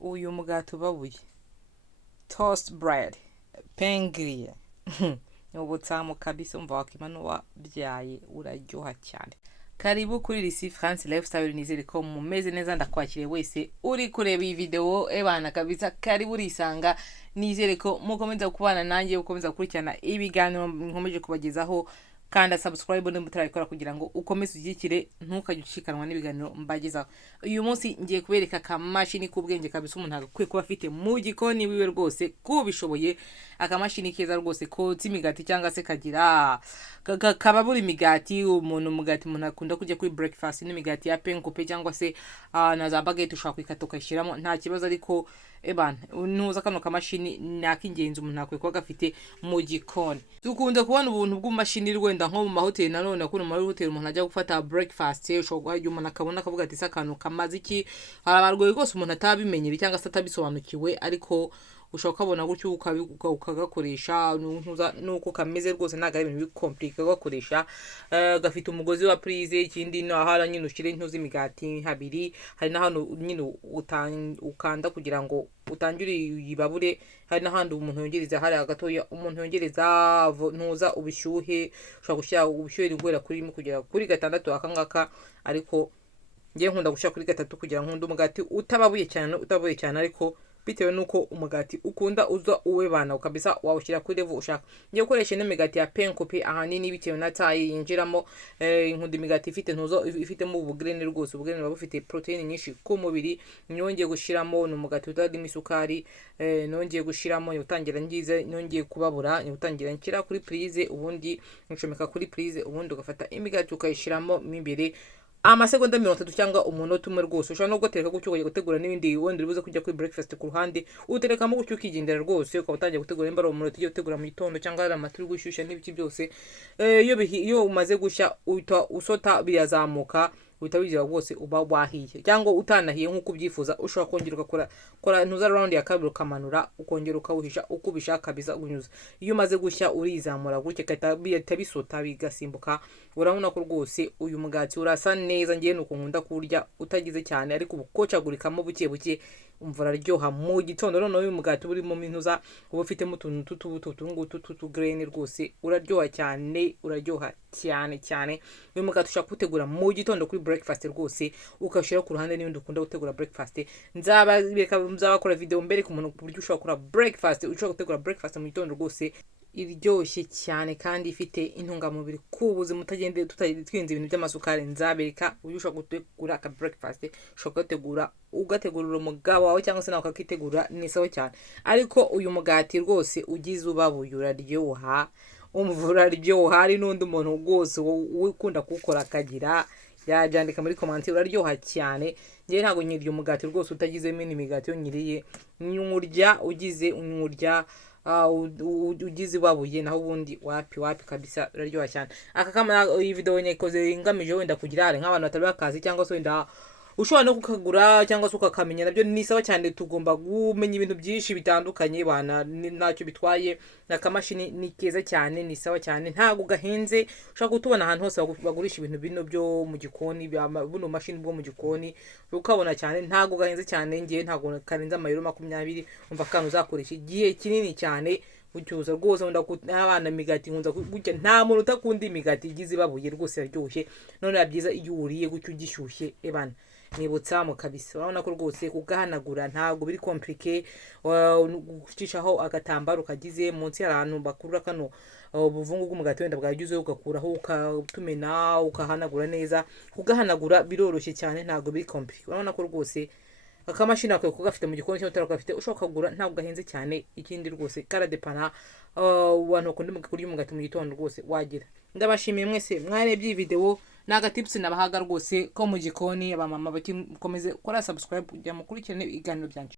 uyu mugati ubabuye toast bread pengriye ubutamu kabisa umva wakimanua byaye uraryoha cyane. Karibu kuri Risi France Lifestyle, nizere ko mumeze neza, ndakwakiriye wese uri kureba iyi video ebana kabisa, karibu risanga, nizere ko mukomeza kubana nanjye, ukomeza gukurikirana ibiganiro nkomeje kubagezaho, kanda subscribe nimba utarabikora kugira ngo ukomeze ugikire ntukajye ucikanwa n'ibiganiro mbagezaho. Uyu munsi ngiye kubereka akamashini k'ubwenge kabisa umuntu agakwiye kuba afite mu gikoni wiwe rwose kubishoboye. Akamashini keza rwose kotsa imigati cyangwa se kagira kababura imigati. Umugati umuntu akunda kujya kuri breakfast n'imigati ya penkupe cyangwa se na za baguette ushaka kwikata ukashyiramo nta kibazo, ariko ebana nuza kano kamashini nakingenzi umuntu akwiye kuba gafite mu gikoni. Dukunda kubona ubuntu bw'umashini rwenda nko mu mahoteli, nanone kuno mu mahoteli umuntu ajya gufata breakfast ushobora kujya umuntu akabona akavuga ati sakano kamaze iki, harabargoye rwose umuntu atabimenyera cyangwa se atabisobanukiwe, ariko ushobora kubona gutyo ukagakoresha nuko kameze rwose, ntago ari ibintu bikomplike gakoresha. Gafite umugozi wa prise, ikindi no ahala nyine ushire intu z'imigati habiri, hari na hano nyine ukanda kugira ngo utangire yibabure, hari na handi umuntu yongereza, hari agatoya umuntu yongereza ntuza ubushyuhe, ushobora gushyira ubushyuhe rigwera kuri kugera kuri 6 akangaka, ariko ngiye nkunda gushyira kuri 3 kugira ngo umugati utababuye cyane, ariko bitewe nuko umugati ukunda uza uwe bana ukabisa wawushyira kuri level ushaka. Ngiye gukoresha n'imigati ya penkupe ahanini bitewe na tayi yinjiramo. Inkunda imigati ifite ntuzo ifitemo ubugrene rwose, ubugrene buba bufite protein nyinshi ku mubiri. Nyongeye gushiramo n'umugati utarimo isukari, nongeye gushiramo utangira ngize, nongeye kubabura utangira nshyira kuri prise, ubundi ncomeka kuri prise, ubundi ugafata imigati ukayishiramo mimbere amasegonda 30 cyangwa umunota umwe rwose. Ushobora no gutereka gutyo ugiye gutegura n'ibindi wenda bibuze kujya kuri breakfast ku ruhande, uterekamo gutyo ukigendera rwose, ukaba utangiye gutegura imbara umunota ugiye gutegura mu gitondo cyangwa ari amaturi gushyushya n'ibiki byose. Iyo umaze gushya usota birazamuka, utabigira rwose uba wahiye, cyangwa utanahiye nkuko ubyifuza ushobora kongera ukora ntuza round ya kabiri ukamanura, ukongera ukawuhisha uko ubishaka kabisa unyuza. Iyo umaze gushya urizamura gutya katabisota bigasimbuka. Urabona ko rwose uyu mugati urasa neza, ngiye nuko nkunda kurya utagize cyane, ariko ubukocagurikamo buke buke umva araryoha mu gitondo. None uyu mugati urimo mintuza uba ufitemo utuntu tutubuto green rwose uraryoha cyane, uraryoha cyane. Uyu mugati ushaka gutegura mu gitondo kuri breakfast rwose, ukashira ku ruhande n'ibindi ukunda gutegura breakfast. Nzabakora video mbere ku muntu buryo ushaka gukora breakfast, ushaka gutegura breakfast mu gitondo rwose iryoshye cyane kandi ifite intungamubiri ku buzima, mutagende twinze ibintu by'amasukari. Nzabereka uyu ushaka gutegura ka breakfast, ushaka ugategurira umugabo wawe cyangwa se nawe ukakitegura nisaho cyane. Ariko uyu mugati rwose ugize ubabuye uraryoha, umvura ryoha. Hari n'undi muntu rwose ukunda kuwukora akagira yajandika muri commentaire, uraryoha cyane. Ngiye ntago nyiryo umugati rwose utagizemo n'imigati yo nyiriye, nyurya ugize ugize babuye, naho ubundi wapi kabisa uraryoha cyane. Iyi video nyekoze ngamije wenda kugira hari nk'abantu batari bakazi, cyangwa se wenda ushobora no kukagura cyangwa se ukakamenya, nabyo nisaba cyane. Tugomba kumenya ibintu byinshi bitandukanye bana, ntacyo bitwaye. Akamashini ni keza cyane, nisaba cyane, ntago gahenze. Ushaka kutubona ahantu hose bagurisha ibintu bino byo mu gikoni, buno mashini bwo mu gikoni ukabona cyane, ntago gahenze cyane. Ngiye ntago karenza amayero 20, umva kantu uzakoresha igihe kinini cyane ucyuza rwose. Abana imigati nkunza gutya, nta muntu utakunda imigati igize babuye rwose aryoshye. None byiza iyo uriye gutyo gishyushye ebana nibutsa mu kabisa. Urabona ko rwose kugahanagura ntago biri compliqué, gucishaho agatambaro kagize munsi y'ahantu bakurura kano ubuvungu bw'umugati wenda bwagize, ugakuraho ukatumena ukahanagura neza. Kugahanagura biroroshye cyane, ntago biri compliqué. Urabona ko rwose akamashini akwiye kugafite mu gikoni cyangwa utaragafite ushobora kugura, ntabwo gahenze cyane. Ikindi rwose karadepana abantu bakunda kurya umugati mu gitondo rwose wagira. Ndabashimiye mwese mwarebye iyi video, naga tips nabahaga rwose ko mu gikoni. Abamama bakomeze gukora subscribe kugira mukurikirane ibiganiro byanjye.